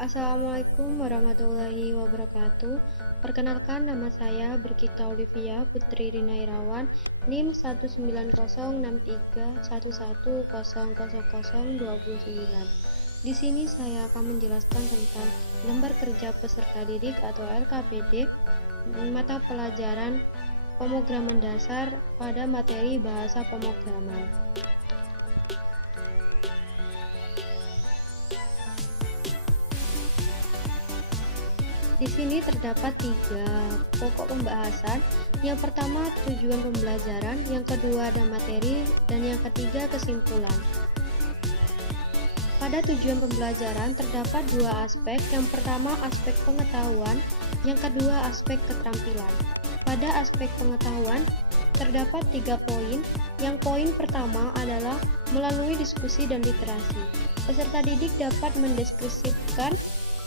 Assalamualaikum warahmatullahi wabarakatuh. Perkenalkan, nama saya Berkita Olivia Putri Rina Irawan, NIM 1906311000029. Di sini saya akan menjelaskan tentang lembar kerja peserta didik atau LKPD, mata pelajaran pemrograman dasar pada materi bahasa pemrograman. Di sini terdapat 3 pokok pembahasan. Yang pertama, tujuan pembelajaran, yang kedua ada materi, dan yang ketiga kesimpulan. Pada tujuan pembelajaran terdapat 2 aspek. Yang pertama aspek pengetahuan, yang kedua aspek keterampilan. Pada aspek pengetahuan terdapat 3 poin. Yang poin pertama adalah melalui diskusi dan literasi. Peserta didik dapat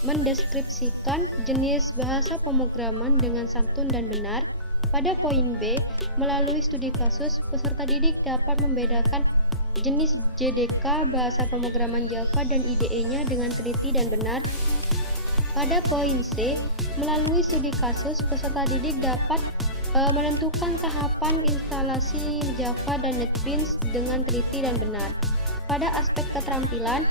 mendeskripsikan jenis bahasa pemrograman dengan santun dan benar. Pada poin B, melalui studi kasus, peserta didik dapat membedakan jenis JDK bahasa pemrograman Java dan IDE-nya dengan teliti dan benar. Pada poin C, melalui studi kasus, peserta didik dapat menentukan tahapan instalasi Java dan NetBeans dengan teliti dan benar. Pada aspek keterampilan,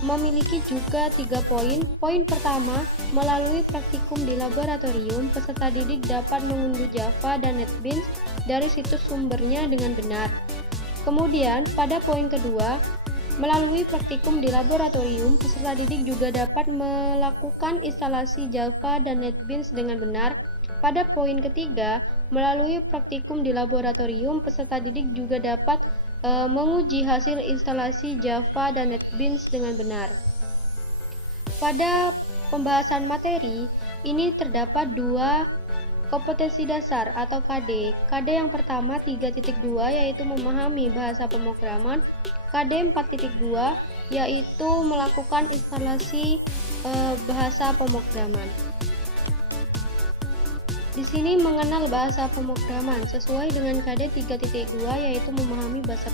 memiliki juga 3 poin. Poin pertama, melalui praktikum di laboratorium, peserta didik dapat mengunduh Java dan NetBeans dari situs sumbernya dengan benar. Kemudian, pada poin kedua, melalui praktikum di laboratorium, peserta didik juga dapat melakukan instalasi Java dan NetBeans dengan benar. Pada poin ketiga, melalui praktikum di laboratorium, peserta didik juga dapat menguji hasil instalasi Java dan NetBeans dengan benar. Pada pembahasan materi, ini terdapat 2 kompetensi dasar atau KD. KD yang pertama 3.2 yaitu memahami bahasa pemrograman. KD 4.2 yaitu melakukan instalasi bahasa pemrograman. Di sini mengenal bahasa pemrograman sesuai dengan KD 3.2 yaitu memahami bahasa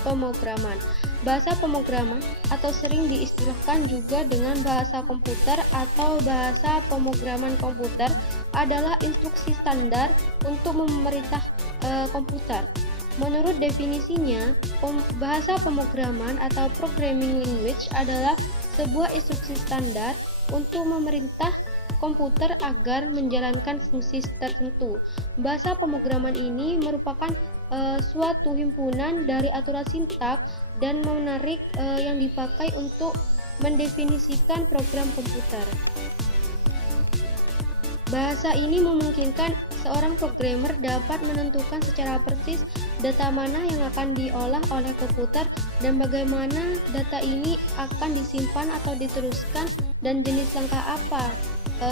pemrograman. Bahasa pemrograman atau sering diistilahkan juga dengan bahasa komputer atau bahasa pemrograman komputer adalah instruksi standar untuk memerintah komputer. Menurut definisinya, bahasa pemrograman atau programming language adalah sebuah instruksi standar untuk memerintah komputer agar menjalankan fungsi tertentu. Bahasa pemrograman ini merupakan suatu himpunan dari aturan sintak dan menarik yang dipakai untuk mendefinisikan program komputer. Bahasa ini memungkinkan seorang programmer dapat menentukan secara persis data mana yang akan diolah oleh komputer dan bagaimana data ini akan disimpan atau diteruskan dan jenis langkah apa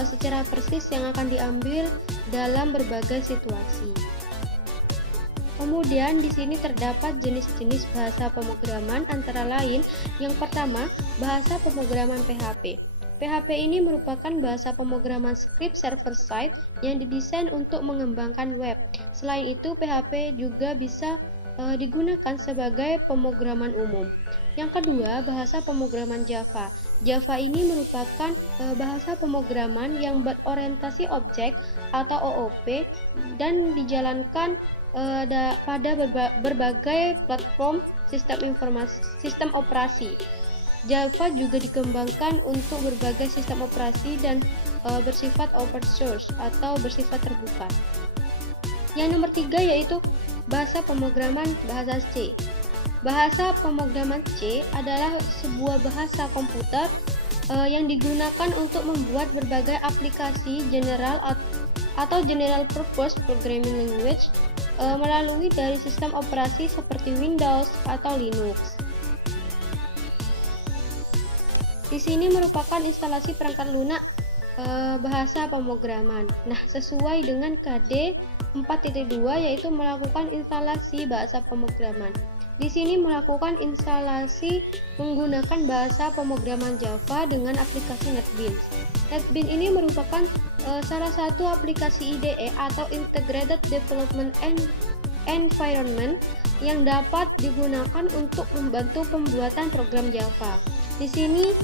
secara persis yang akan diambil dalam berbagai situasi. Kemudian di sini terdapat jenis-jenis bahasa pemrograman antara lain yang pertama bahasa pemrograman PHP. PHP ini merupakan bahasa pemrograman script server side yang didesain untuk mengembangkan web. Selain itu, PHP juga bisa digunakan sebagai pemrograman umum. Yang kedua, bahasa pemrograman Java. Java ini merupakan bahasa pemrograman yang berorientasi objek atau OOP dan dijalankan pada berbagai platform sistem operasi. Java juga dikembangkan untuk berbagai sistem operasi dan bersifat open source atau bersifat terbuka. Yang nomor 3 yaitu bahasa pemrograman bahasa C. Bahasa pemrograman C adalah sebuah bahasa komputer yang digunakan untuk membuat berbagai aplikasi general atau general purpose programming language melalui dari sistem operasi seperti Windows atau Linux. Di sini merupakan instalasi perangkat lunak bahasa pemrograman. Nah, sesuai dengan KD 4.2 yaitu melakukan instalasi bahasa pemrograman. Di sini melakukan instalasi menggunakan bahasa pemrograman Java dengan aplikasi NetBeans. NetBeans ini merupakan salah satu aplikasi IDE atau Integrated Development Environment yang dapat digunakan untuk membantu pembuatan program Java. Di sini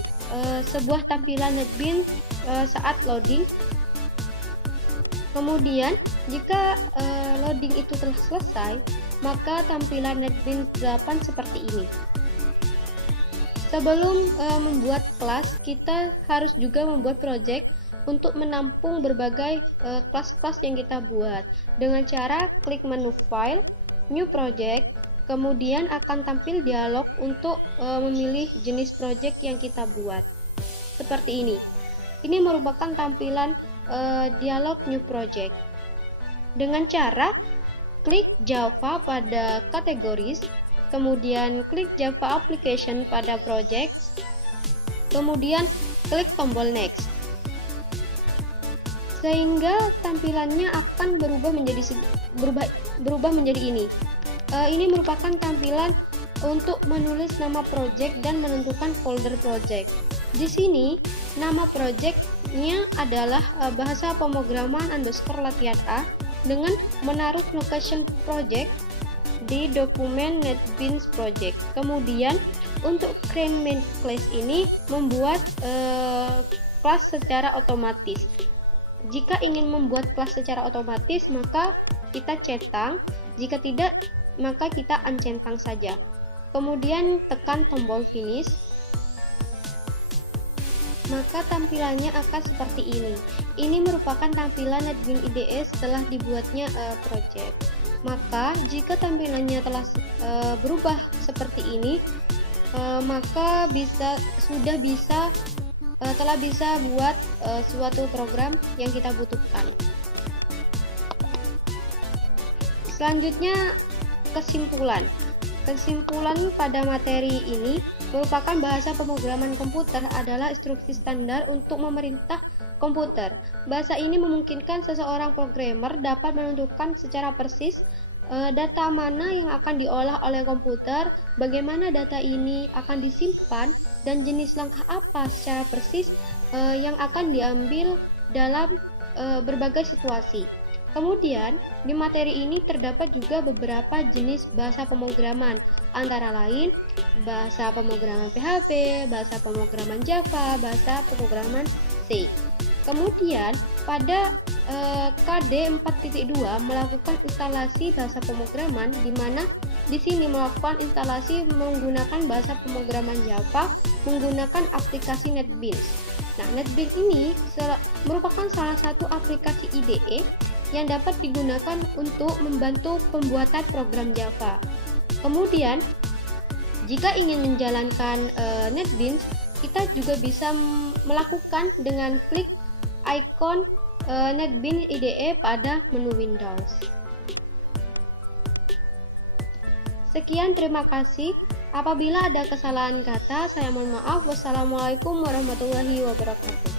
sebuah tampilan NetBeans saat loading. Kemudian jika loading itu telah selesai, maka tampilan NetBeans 8 seperti ini. Sebelum membuat kelas, kita harus juga membuat project untuk menampung berbagai kelas-kelas yang kita buat dengan cara klik menu File, New Project, kemudian akan tampil dialog untuk memilih jenis project yang kita buat. Seperti ini. Ini merupakan tampilan dialog New Project. Dengan cara klik Java pada Categories, kemudian klik Java Application pada Projects, kemudian klik tombol Next. Sehingga tampilannya akan berubah menjadi ini. Ini merupakan tampilan untuk menulis nama project dan menentukan folder project. Di sini nama projectnya adalah bahasa pemrograman _ latihan A dengan menaruh location project di dokumen NetBeans project. Kemudian untuk create main class ini membuat kelas secara otomatis. Jika ingin membuat kelas secara otomatis, maka kita centang. Jika tidak, maka kita uncentang saja. Kemudian tekan tombol finish. Maka tampilannya akan seperti ini. Ini merupakan tampilan NetBeans IDE setelah dibuatnya project. Maka jika tampilannya telah berubah seperti ini, maka telah bisa buat suatu program yang kita butuhkan. Selanjutnya kesimpulan. Kesimpulan pada materi ini merupakan bahasa pemrograman komputer adalah instruksi standar untuk memerintah komputer. Bahasa ini memungkinkan seseorang programmer dapat menentukan secara persis data mana yang akan diolah oleh komputer, bagaimana data ini akan disimpan, dan jenis langkah apa secara persis yang akan diambil dalam berbagai situasi. Kemudian, di materi ini terdapat juga beberapa jenis bahasa pemrograman, antara lain bahasa pemrograman PHP, bahasa pemrograman Java, bahasa pemrograman C. Kemudian, pada KD 4.2 melakukan instalasi bahasa pemrograman, di mana di sini melakukan instalasi menggunakan bahasa pemrograman Java menggunakan aplikasi NetBeans. Nah, NetBeans ini merupakan salah satu aplikasi IDE yang dapat digunakan untuk membantu pembuatan program Java. Kemudian, jika ingin menjalankan NetBeans, kita juga bisa melakukan dengan klik ikon NetBeans IDE pada menu Windows. Sekian, terima kasih. Apabila ada kesalahan kata, saya mohon maaf. Wassalamualaikum warahmatullahi wabarakatuh.